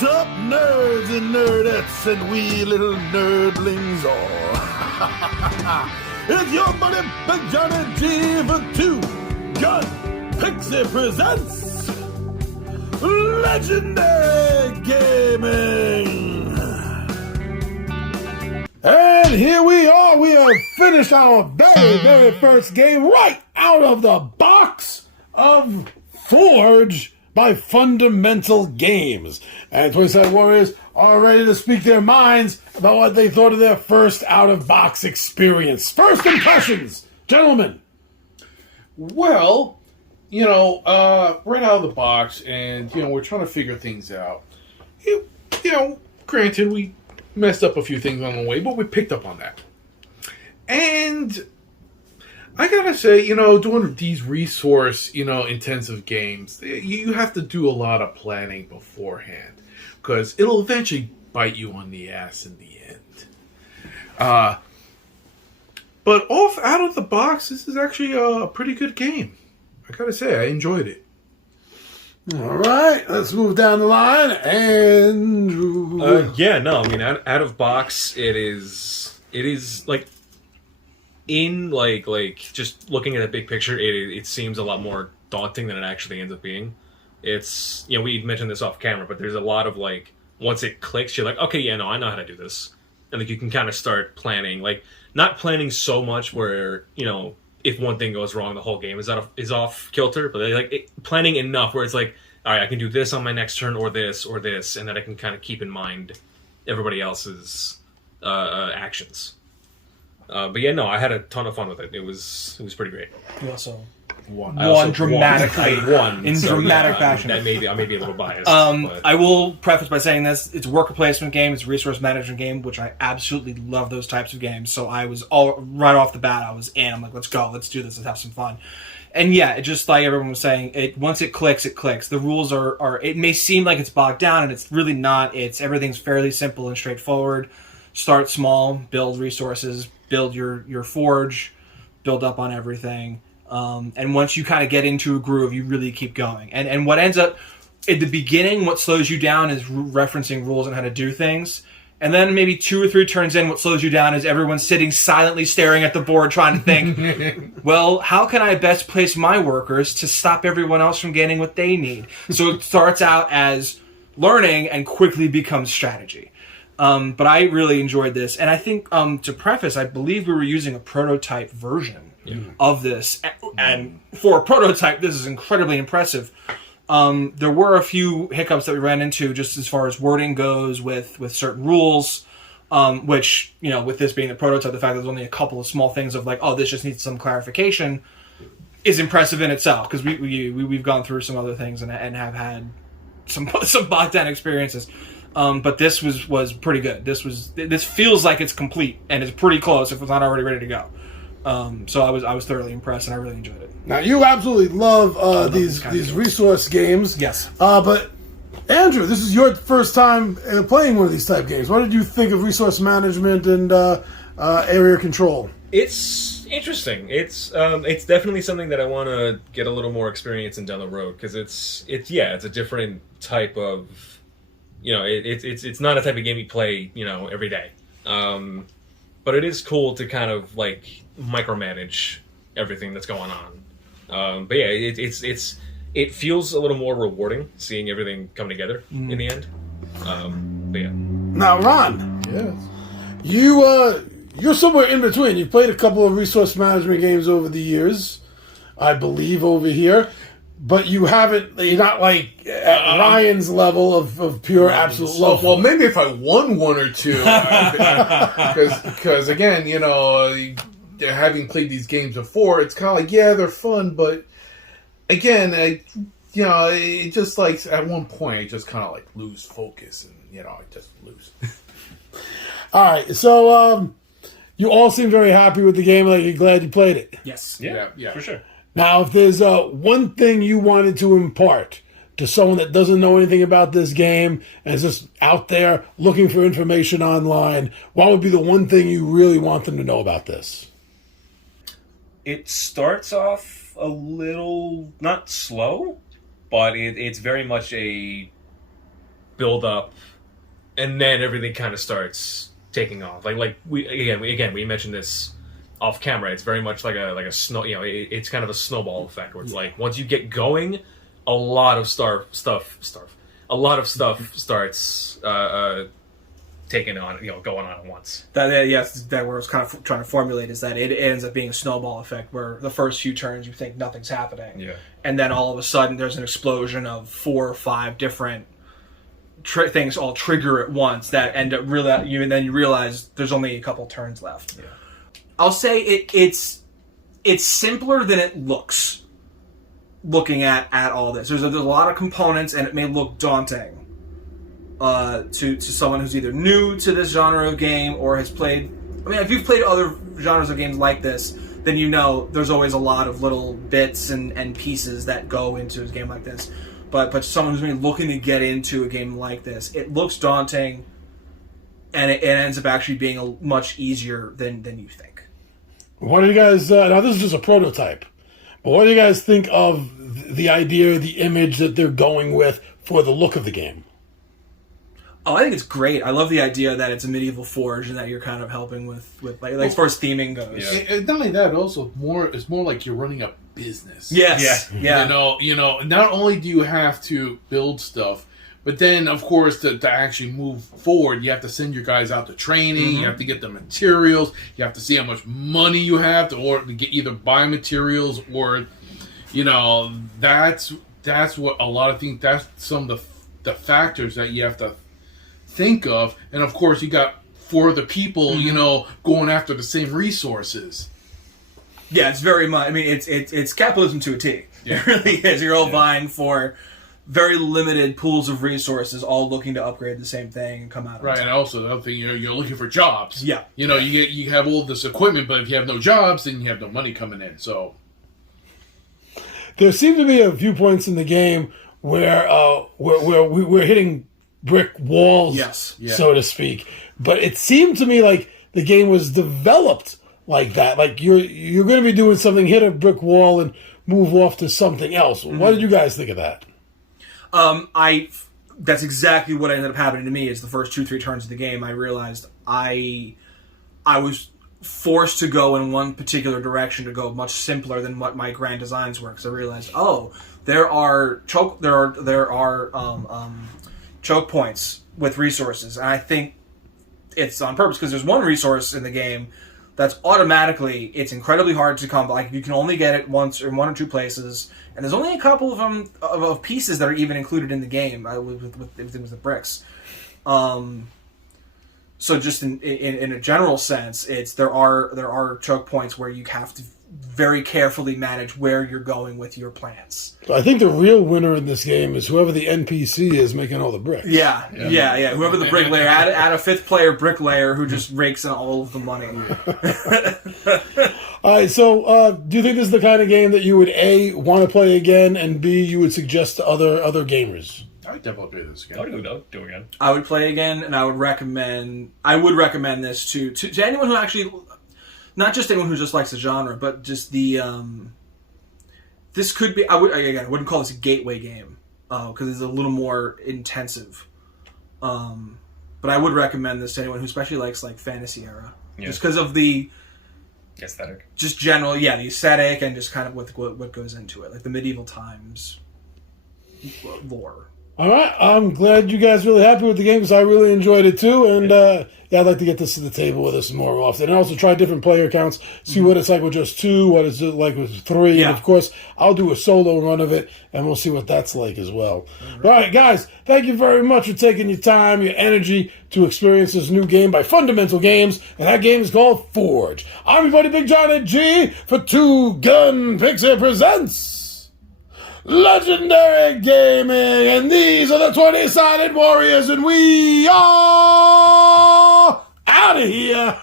What's up, nerds and nerdettes and wee little nerdlings all? It's your buddy Big Johnny G for Two Gun Pixie presents Legendary Gaming. And here we are. We have finished our very first game right out of the box of Forge by FunDaMental Games. And 27 Warriors are ready to speak their minds about what they thought of their first out-of-box experience. First impressions, gentlemen. Well, right out of the box, and, we're trying to figure things out. Granted, we messed up a few things on the way, but we picked up on that. And I gotta say, doing these resource, intensive games, you have to do a lot of planning beforehand, because it'll eventually bite you on the ass in the end. But out of the box, this is actually a pretty good game. I gotta say, I enjoyed it. All right, let's move down the line. Andrew. Out of box, it is like, in just looking at the big picture, it seems a lot more daunting than it actually ends up being. It's, we mentioned this off camera, but there's a lot of once it clicks, you're like, okay, I know how to do this, and you can kind of start planning, not planning so much where if one thing goes wrong, the whole game is off kilter, but planning enough where it's all right, I can do this on my next turn, or this, and that I can kind of keep in mind everybody else's actions. I had a ton of fun with it. It was pretty great. You also won dramatically. Dramatic fashion. I may be a little biased. I will preface by saying this: it's a worker placement game, it's a resource management game, which I absolutely love those types of games. So I was right off the bat, I was in. I'm like, let's go, let's do this, let's have some fun. And yeah, it just like everyone was saying, once it clicks, it clicks. The rules are. It may seem like it's bogged down, and it's really not. Everything's fairly simple and straightforward. Start small, build resources, build your forge, build up on everything. And once you kind of get into a groove, you really keep going. And what ends up, at the beginning, what slows you down is referencing rules and how to do things. And then maybe 2 or 3 turns in, what slows you down is everyone sitting silently staring at the board trying to think, well, how can I best place my workers to stop everyone else from getting what they need? So it starts out as learning and quickly becomes strategy. But I really enjoyed this. And I think, to preface, I believe we were using a prototype version of this. And for a prototype, this is incredibly impressive. There were a few hiccups that we ran into just as far as wording goes with certain rules, which, with this being the prototype, the fact that there's only a couple of small things of this just needs some clarification is impressive in itself, because we've gone through some other things and have had some bogged down experiences. But this was pretty good. This feels like it's complete and it's pretty close if it's not already ready to go. So I was thoroughly impressed and I really enjoyed it. Now you absolutely love these resource games. Yes. But Andrew, this is your first time playing one of these type games. What did you think of resource management and area control? It's interesting. It's definitely something that I want to get a little more experience in down the road, because it's a different type of. It's not a type of game you play, every day. But it is cool to kind of micromanage everything that's going on. But yeah, it feels a little more rewarding seeing everything come together in the end. But yeah. Now, Ron. Yes. You're somewhere in between. You've played a couple of resource management games over the years, I believe, over here. But you're not at Ryan's level of pure absolute love. Well, maybe if I won one or two, because again, having played these games before, it's kind of they're fun, but again, it just at one point I just kind of lose focus, and I just lose. All right, so you all seem very happy with the game. You're glad you played it. Yes. Yeah, for sure. Now, if there's one thing you wanted to impart to someone that doesn't know anything about this game and is just out there looking for information online, what would be the one thing you really want them to know about this? It starts off a little, not slow, but it's very much a build up, and then everything kind of starts taking off. Like we mentioned this off camera. It's very much like a snow. It's kind of a snowball effect where it's like once you get going, a lot of stuff starts taking on, going on at once. That where I was kind of trying to formulate is that it ends up being a snowball effect where the first few turns you think nothing's happening, and then all of a sudden there's an explosion of 4 or 5 different things all trigger at once that end up and then you realize there's only a couple turns left. Yeah. I'll say it's simpler than it looks. Looking at all this, there's a lot of components, and it may look daunting. To someone who's either new to this genre of game or has played... I mean, if you've played other genres of games like this, then you know there's always a lot of little bits and pieces that go into a game like this. But someone who's maybe looking to get into a game like this, it looks daunting, and it ends up actually being much easier than you think. What do you guys... now, this is just a prototype, but what do you guys think of the idea, the image that they're going with for the look of the game? Oh, I think it's great. I love the idea that it's a medieval forge and that you're kind of helping with like as far as theming goes. Yeah. And not only that, also it's more like you're running a business. Yes. Yeah. You know, not only do you have to build stuff, but then of course to actually move forward, you have to send your guys out to training. You have to get the materials. You have to see how much money you have to get either buy materials or, that's what a lot of things. That's some of the factors that you have to think of, and of course you got 4 other people, going after the same resources. Yeah, it's very much. I mean, it's capitalism to a T. Yeah. It really is. You're all vying for very limited pools of resources, all looking to upgrade the same thing and come out. Right, and also the other thing, you're looking for jobs. Yeah, you have all this equipment, but if you have no jobs, then you have no money coming in. So there seem to be a few points in the game where we're hitting brick walls, so to speak. But it seemed to me like the game was developed like that. Like you're going to be doing something, hit a brick wall, and move off to something else. What did you guys think of that? That's exactly what ended up happening to me. Is the first 2-3 turns of the game, I realized I was forced to go in one particular direction to go much simpler than what my grand designs were. Because I realized, there are choke points with resources, and I think it's on purpose because there's one resource in the game that's automatically, it's incredibly hard to come by. Like, you can only get it once or in 1 or 2 places, and there's only a couple of them of pieces that are even included in the game with the bricks. So just in a general sense, there are choke points where you have to very carefully manage where you're going with your plans. I think the real winner in this game is whoever the NPC is making all the bricks. Yeah. Whoever the bricklayer, add a 5th player bricklayer who just rakes in all of the money. All right, so do you think this is the kind of game that you would A, want to play again, and B, you would suggest to other gamers? I would definitely play this again. I would do it again. I would play again, and I would recommend this to anyone who actually, not just anyone who just likes the genre, but just the this could be. I wouldn't call this a gateway game because it's a little more intensive. But I would recommend this to anyone who especially likes like fantasy era, just because of the aesthetic, just general, the aesthetic, and just kind of what goes into it, like the medieval times lore. All right, I'm glad you guys are really happy with the game because I really enjoyed it too, and I'd like to get this to the table with us more often, and also try different player counts, see what it's like with just 2, what it's like with 3, and of course, I'll do a solo run of it, and we'll see what that's like as well. All right, guys, thank you very much for taking your time, your energy to experience this new game by FunDaMental Games, and that game is called Forge. I'm your buddy Big John at G for Two Gun Pixie Presents Legendary Gaming, and these are the 20-sided warriors, and we are out of here.